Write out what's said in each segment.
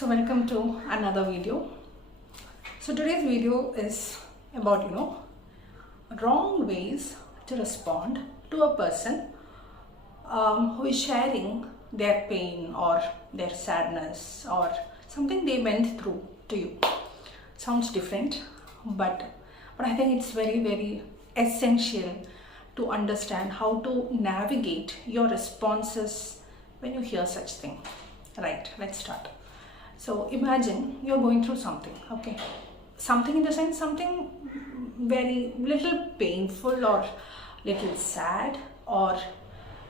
So welcome to another video. So today's video is about wrong ways to respond to a person who is sharing their pain or their sadness or something they went through to you. Sounds different, but I think it's very essential to understand how to navigate your responses when you hear such thing. Right, let's start. So imagine you're going through something, okay? Something in the sense, something very little painful or little sad, or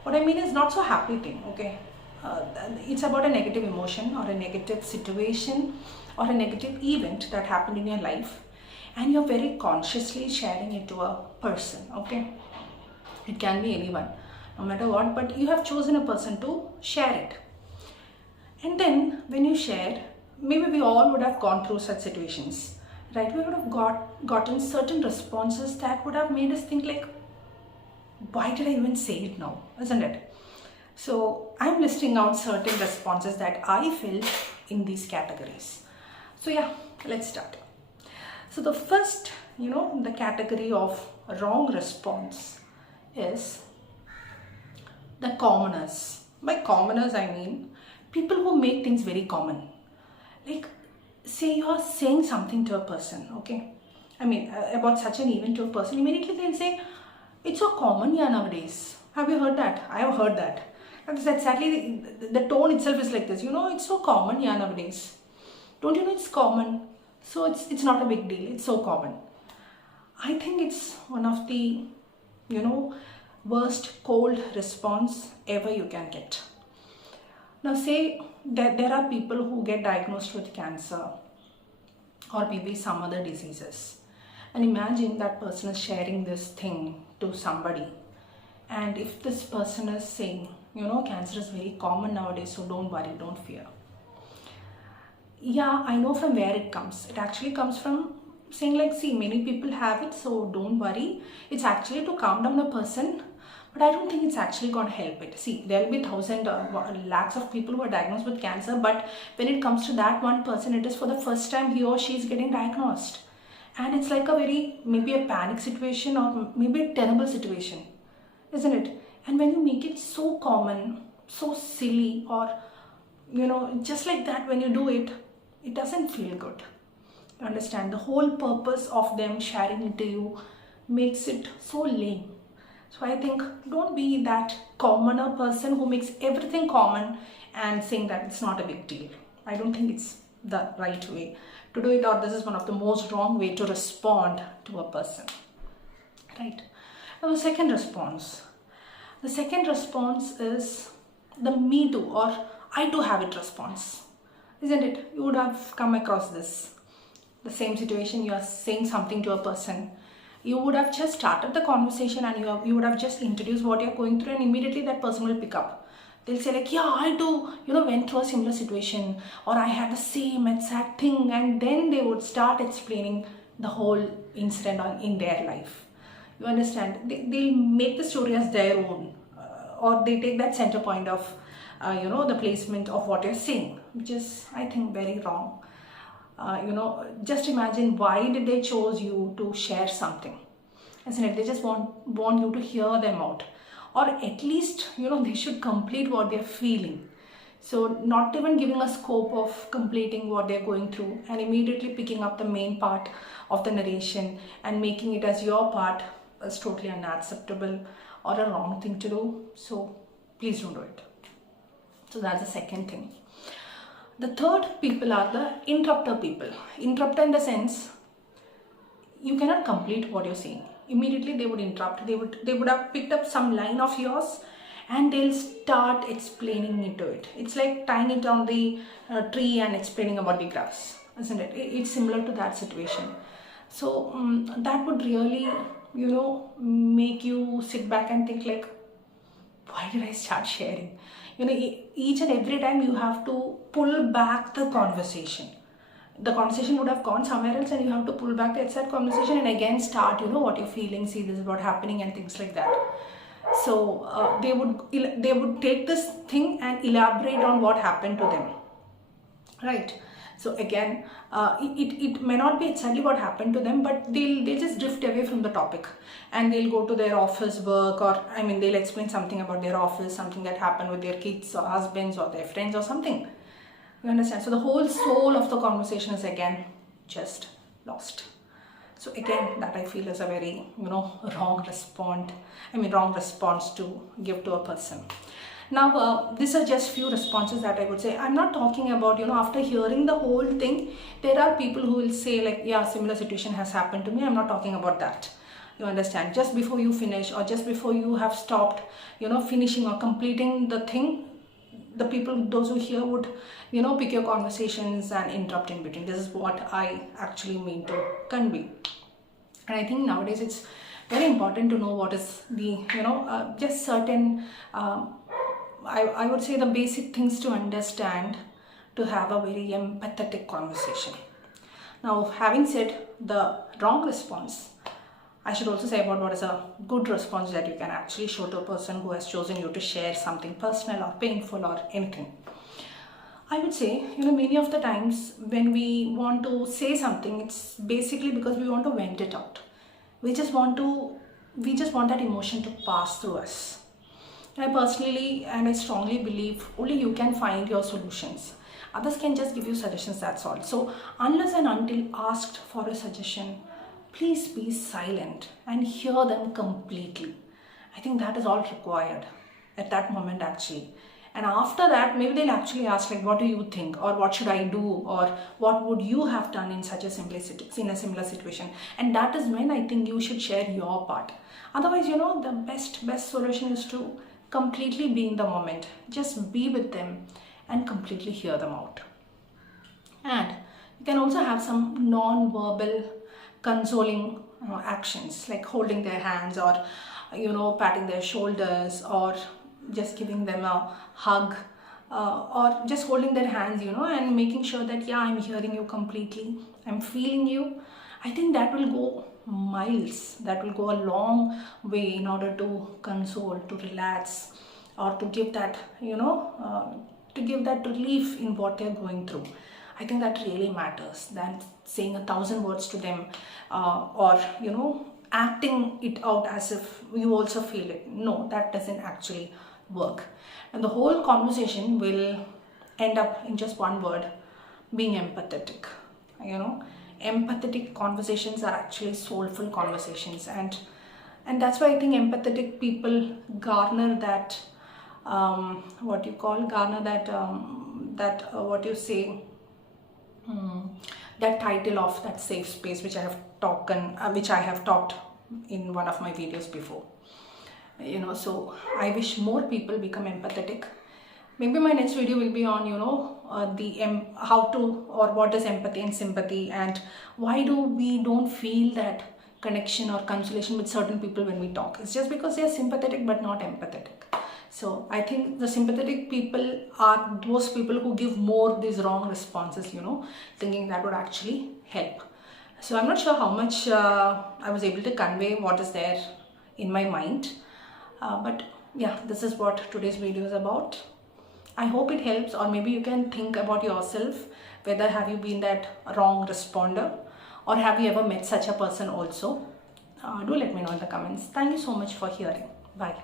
what I mean is not so happy thing, okay? It's about a negative emotion or a negative situation or a negative event that happened in your life, and you're very consciously sharing it to a person, okay? It can be anyone, no matter what, but you have chosen a person to share it. And then when you share, maybe we all would have gone through such situations, right? We would have gotten certain responses that would have made us think like, why did I even say it now, isn't it? So I'm listing out certain responses that I felt in these categories. So yeah, let's start. So the first, the category of wrong response is the commoners. By commoners, I mean people who make things very common. Like, say you are saying something to a person, okay? I mean, about such an event to a person, immediately they'll say, it's so common here nowadays. Have you heard that? I have heard that. That's exactly the tone itself is like this. It's so common here nowadays. Don't you know it's common? So it's not a big deal. It's so common. I think it's one of the, worst cold response ever you can get. Now say that there are people who get diagnosed with cancer or maybe some other diseases, and imagine that person is sharing this thing to somebody, and if this person is saying, cancer is very common nowadays, so don't worry, don't fear. Yeah, I know from where it comes. It actually comes from saying like, see, many people have it, so don't worry. It's actually to calm down a person. But I don't think it's actually going to help it. See, there will be thousands or lakhs of people who are diagnosed with cancer, but when it comes to that one person, it is for the first time he or she is getting diagnosed. And it's like maybe a panic situation or maybe a terrible situation, isn't it? And when you make it so common, so silly, or, just like that, when you do it, it doesn't feel good. You understand? The whole purpose of them sharing it to you makes it so lame. So I think don't be that commoner person who makes everything common and saying that it's not a big deal. I don't think it's the right way to do it, or this is one of the most wrong way to respond to a person. Right. Now the second response. The second response is the me too or I too have it response. Isn't it? You would have come across this. The same situation, you are saying something to a person. You would have just started the conversation and you would have just introduced what you're going through, and immediately that person will pick up. They'll say like, yeah, I too, went through a similar situation, or I had the same exact thing, and then they would start explaining the whole incident in their life. You understand? They'll make the story as their own, or they take that center point of, the placement of what you're saying, which is, I think, very wrong. Just imagine why did they chose you to share something, isn't it? They just want you to hear them out, or at least they should complete what they're feeling. So not even giving a scope of completing what they're going through and immediately picking up the main part of the narration and making it as your part is totally unacceptable or a wrong thing to do. So please don't do it. So that's the second thing. The third people are the interrupter people. Interrupter in the sense, you cannot complete what you're saying. Immediately they would interrupt. They would have picked up some line of yours and they'll start explaining into it. It's like tying it on the tree and explaining about the grass, isn't it? It's similar to that situation. So that would really, make you sit back and think like, why did I start sharing? Each and every time you have to pull back the conversation. The conversation would have gone somewhere else and you have to pull back the exact conversation and again start, what you're feeling, see this is what happening and things like that. So they would take this thing and elaborate on what happened to them. right? So again, it may not be exactly what happened to them, but they'll just drift away from the topic, and they'll go to their office work, or I mean they'll explain something about their office, something that happened with their kids or husbands or their friends or something. You understand? So the whole soul of the conversation is again just lost. So again, that I feel is a very, wrong response to give to a person. Now, these are just few responses that I would say. I'm not talking about, after hearing the whole thing, there are people who will say like, yeah, similar situation has happened to me. I'm not talking about that. You understand? Just before you finish, or just before you have stopped, finishing or completing the thing, the people, those who hear would, pick your conversations and interrupt in between. This is what I actually mean to convey. And I think nowadays it's very important to know what is the, just certain, I would say the basic things to understand to have a very empathetic conversation. Now, having said the wrong response, I should also say about what is a good response that you can actually show to a person who has chosen you to share something personal or painful or anything. I would say, many of the times when we want to say something, it's basically because we want to vent it out. We just want that emotion to pass through us. And I personally and I strongly believe only you can find your solutions. Others can just give you suggestions, that's all. So unless and until asked for a suggestion, please be silent and hear them completely. I think that is all required at that moment actually. And after that, maybe they'll actually ask like, what do you think? Or what should I do? Or what would you have done in such a similar situation? And that is when I think you should share your part. Otherwise, the best solution is to completely be in the moment. Just be with them and completely hear them out. And you can also have some non-verbal consoling actions, like holding their hands, or patting their shoulders, or just giving them a hug, or just holding their hands, and making sure that, yeah, I'm hearing you completely, I'm feeling you. I think that will go miles, that will go a long way in order to console, to relax, or to give that, to give that relief in what they're going through. I think that really matters than saying 1,000 words to them, or acting it out as if you also feel it. No, that doesn't actually work. And the whole conversation will end up in just one word: being empathetic. Empathetic conversations are actually soulful conversations, and that's why I think empathetic people garner that that title of that safe space, which I have talked in one of my videos before. So I wish more people become empathetic. Maybe my next video will be on how to, or what is empathy and sympathy, and why do we don't feel that connection or consolation with certain people when we talk. It's just because they are sympathetic but not empathetic. So I think the sympathetic people are those people who give more these wrong responses, thinking that would actually help. So I'm not sure how much I was able to convey what is there in my mind. But yeah, this is what today's video is about. I hope it helps, or maybe you can think about yourself, whether have you been that wrong responder, or have you ever met such a person also. Do let me know in the comments. Thank you so much for hearing. Bye.